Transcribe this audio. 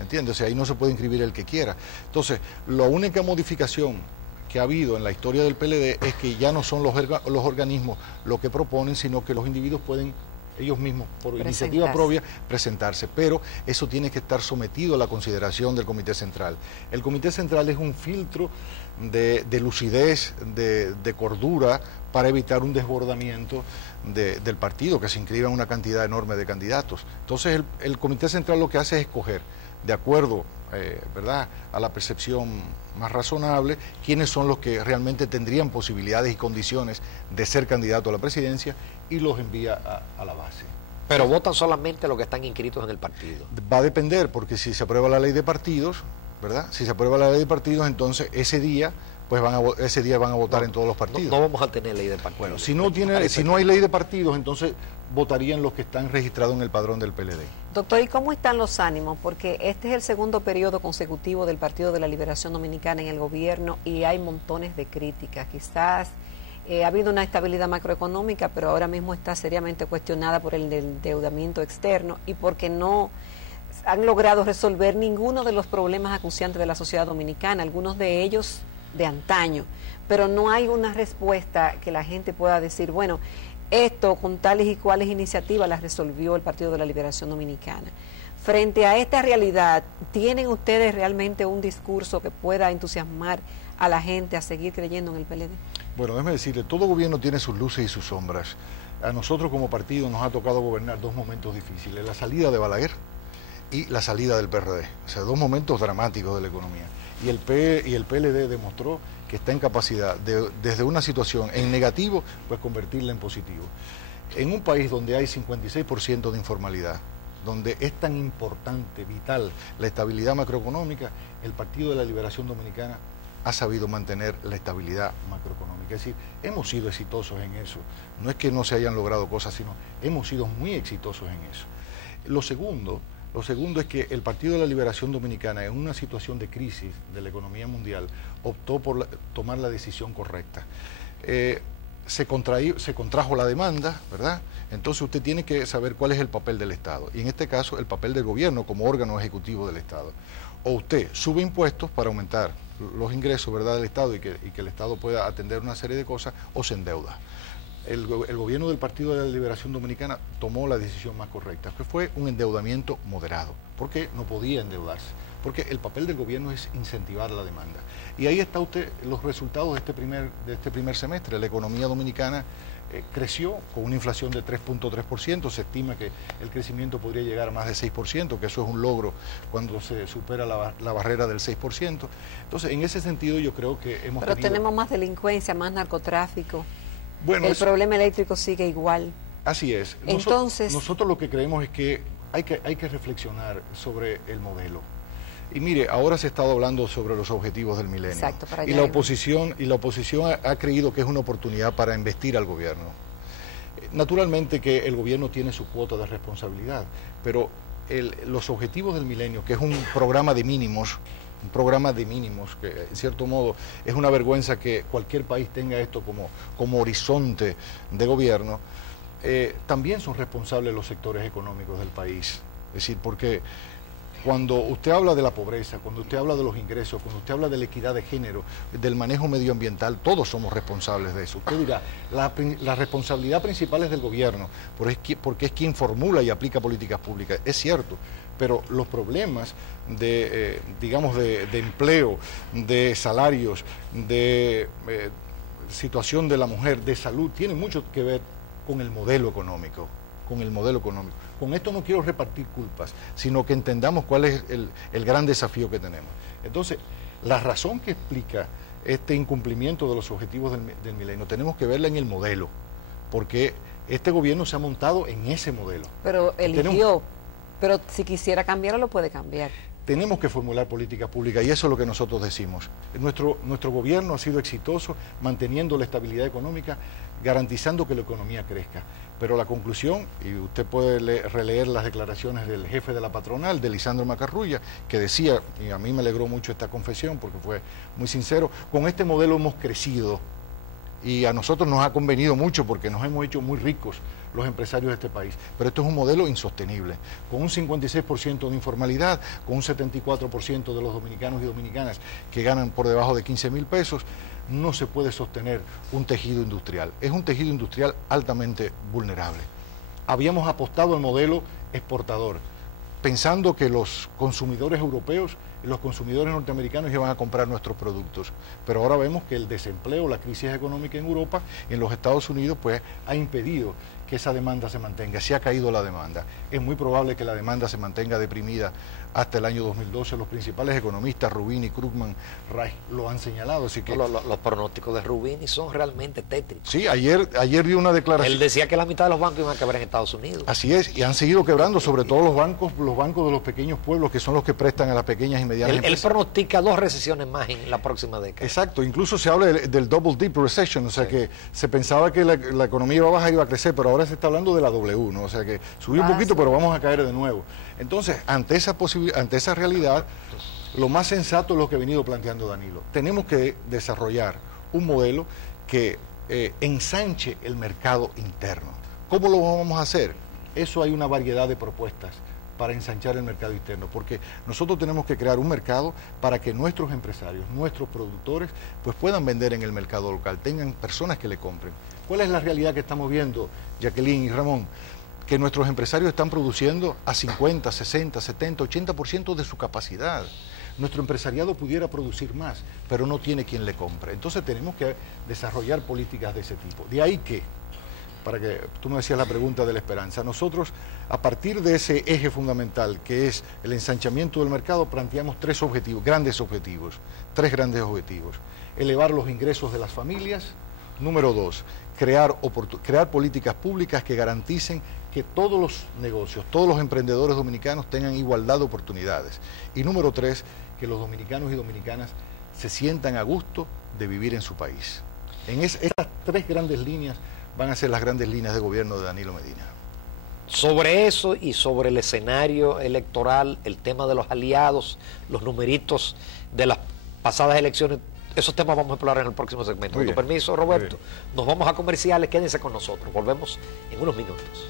¿entiendes? O sea, ahí no se puede inscribir el que quiera. Entonces, la única modificación que ha habido en la historia del PLD es que ya no son los organismos lo que proponen, sino que los individuos pueden ellos mismos, por iniciativa propia, presentarse, pero eso tiene que estar sometido a la consideración del Comité Central. El Comité Central es un filtro de lucidez, de cordura, para evitar un desbordamiento del partido, que se inscriban una cantidad enorme de candidatos. Entonces el Comité Central lo que hace es escoger, de acuerdo ¿verdad?, a la percepción más razonable, quiénes son los que realmente tendrían posibilidades y condiciones de ser candidatos a la presidencia, y los envía a la base. Pero votan solamente los que están inscritos en el partido. Va a depender, porque si se aprueba la ley de partidos, ¿verdad? Si se aprueba la ley de partidos, entonces ese día van a votar en todos los partidos. No vamos a tener ley de partidos. Bueno, si no hay ley de partidos, entonces votarían los que están registrados en el padrón del PLD. Doctor, ¿y cómo están los ánimos? Porque este es el segundo periodo consecutivo del Partido de la Liberación Dominicana en el gobierno y hay montones de críticas. Quizás ha habido una estabilidad macroeconómica, pero ahora mismo está seriamente cuestionada por el endeudamiento externo y porque no han logrado resolver ninguno de los problemas acuciantes de la sociedad dominicana, algunos de ellos de antaño, pero no hay una respuesta que la gente pueda decir, bueno, esto con tales y cuales iniciativas las resolvió el Partido de la Liberación Dominicana. Frente a esta realidad, ¿tienen ustedes realmente un discurso que pueda entusiasmar a la gente a seguir creyendo en el PLD? Bueno, déjeme decirle, todo gobierno tiene sus luces y sus sombras. A nosotros como partido nos ha tocado gobernar dos momentos difíciles, la salida de Balaguer y la salida del PRD, o sea, dos momentos dramáticos de la economía. Y el PLD demostró que está en capacidad de, desde una situación en negativo, pues convertirla en positivo. En un país donde hay 56% de informalidad, donde es tan importante, vital, la estabilidad macroeconómica, el Partido de la Liberación Dominicana ha sabido mantener la estabilidad macroeconómica. Es decir, hemos sido exitosos en eso. No es que no se hayan logrado cosas, sino hemos sido muy exitosos en eso. Lo segundo es que el Partido de la Liberación Dominicana, en una situación de crisis de la economía mundial, optó por tomar la decisión correcta. Se contrajo la demanda, ¿verdad? Entonces usted tiene que saber cuál es el papel del Estado, y en este caso el papel del gobierno como órgano ejecutivo del Estado. O usted sube impuestos para aumentar los ingresos, ¿verdad?, del Estado y que el Estado pueda atender una serie de cosas, o se endeuda. El gobierno del Partido de la Liberación Dominicana tomó la decisión más correcta, que fue un endeudamiento moderado, porque no podía endeudarse, porque el papel del gobierno es incentivar la demanda. Y ahí está usted los resultados de este primer semestre. La economía dominicana creció con una inflación de 3.3%, se estima que el crecimiento podría llegar a más de 6%, que eso es un logro cuando se supera la barrera del 6%. Entonces, en ese sentido yo creo que hemos Pero tenemos más delincuencia, más narcotráfico. Bueno, el problema eléctrico sigue igual. Así es. Entonces, nosotros lo que creemos es que hay que reflexionar sobre el modelo. Y mire, ahora se ha estado hablando sobre los objetivos del milenio. Exacto, para allá y la oposición ha creído que es una oportunidad para investir al gobierno. Naturalmente que el gobierno tiene su cuota de responsabilidad, pero los objetivos del milenio, que es un programa de mínimos, que en cierto modo es una vergüenza que cualquier país tenga esto como horizonte de gobierno, también son responsables los sectores económicos del país. Es decir, porque cuando usted habla de la pobreza, cuando usted habla de los ingresos, cuando usted habla de la equidad de género, del manejo medioambiental, todos somos responsables de eso. Usted dirá, la responsabilidad principal es del gobierno, porque es quien formula y aplica políticas públicas. Es cierto, pero los problemas de empleo, de salarios, de situación de la mujer, de salud, tienen mucho que ver con el modelo económico. Con esto no quiero repartir culpas, sino que entendamos cuál es el gran desafío que tenemos. Entonces, la razón que explica este incumplimiento de los objetivos del milenio, tenemos que verla en el modelo, porque este gobierno se ha montado en ese modelo. Pero eligió, pero si quisiera cambiarlo, lo puede cambiar. Tenemos que formular políticas públicas y eso es lo que nosotros decimos. Nuestro gobierno ha sido exitoso manteniendo la estabilidad económica, garantizando que la economía crezca. Pero la conclusión, y usted puede releer las declaraciones del jefe de la patronal, de Lisandro Macarrulla, que decía, y a mí me alegró mucho esta confesión porque fue muy sincero, con este modelo hemos crecido Y a nosotros nos ha convenido mucho porque nos hemos hecho muy ricos los empresarios de este país. Pero esto es un modelo insostenible. Con un 56% de informalidad, con un 74% de los dominicanos y dominicanas que ganan por debajo de 15.000 pesos, no se puede sostener un tejido industrial. Es un tejido industrial altamente vulnerable. Habíamos apostado al modelo exportador, pensando que los consumidores europeos y los consumidores norteamericanos iban a comprar nuestros productos. Pero ahora vemos que el desempleo, la crisis económica en Europa, en los Estados Unidos, pues ha impedido que esa demanda se mantenga. Se ha caído la demanda. Es muy probable que la demanda se mantenga deprimida hasta el año 2012. Los principales economistas, Rubini, Krugman, Reich, lo han señalado. Así que los pronósticos de Rubini son realmente tétricos. Sí, ayer dio una declaración. Él decía que la mitad de los bancos iban a quebrar en Estados Unidos. Así es, y han seguido quebrando, sobre todo los bancos de los pequeños pueblos, que son los que prestan a las pequeñas y medianas empresas. Él pronostica 2 recesiones más en la próxima década. Exacto, incluso se habla del double dip recession, o sea que se pensaba que la economía iba a bajar y iba a crecer, pero ahora se está hablando de la W, ¿no? O sea que subió un poquito, pero vamos a caer de nuevo. Entonces, ante esa realidad, lo más sensato es lo que ha venido planteando Danilo. Tenemos que desarrollar un modelo que ensanche el mercado interno. ¿Cómo lo vamos a hacer? Eso hay una variedad de propuestas para ensanchar el mercado interno, porque nosotros tenemos que crear un mercado para que nuestros empresarios, nuestros productores, pues puedan vender en el mercado local, tengan personas que le compren. ¿Cuál es la realidad que estamos viendo, Jacqueline y Ramón? Que nuestros empresarios están produciendo a 50, 60, 70, 80% de su capacidad. Nuestro empresariado pudiera producir más, pero no tiene quien le compre. Entonces tenemos que desarrollar políticas de ese tipo. De ahí que, para que tú me decías la pregunta de la esperanza, nosotros a partir de ese eje fundamental que es el ensanchamiento del mercado planteamos tres grandes objetivos. Elevar los ingresos de las familias. Número 2, crear políticas públicas que garanticen que todos los negocios, todos los emprendedores dominicanos tengan igualdad de oportunidades. Y número 3, que los dominicanos y dominicanas se sientan a gusto de vivir en su país. Estas tres grandes líneas van a ser las grandes líneas de gobierno de Danilo Medina. Sobre eso y sobre el escenario electoral, el tema de los aliados, los numeritos de las pasadas elecciones, esos temas vamos a explorar en el próximo segmento. Con tu permiso, Roberto, nos vamos a comerciales, quédense con nosotros, volvemos en unos minutos.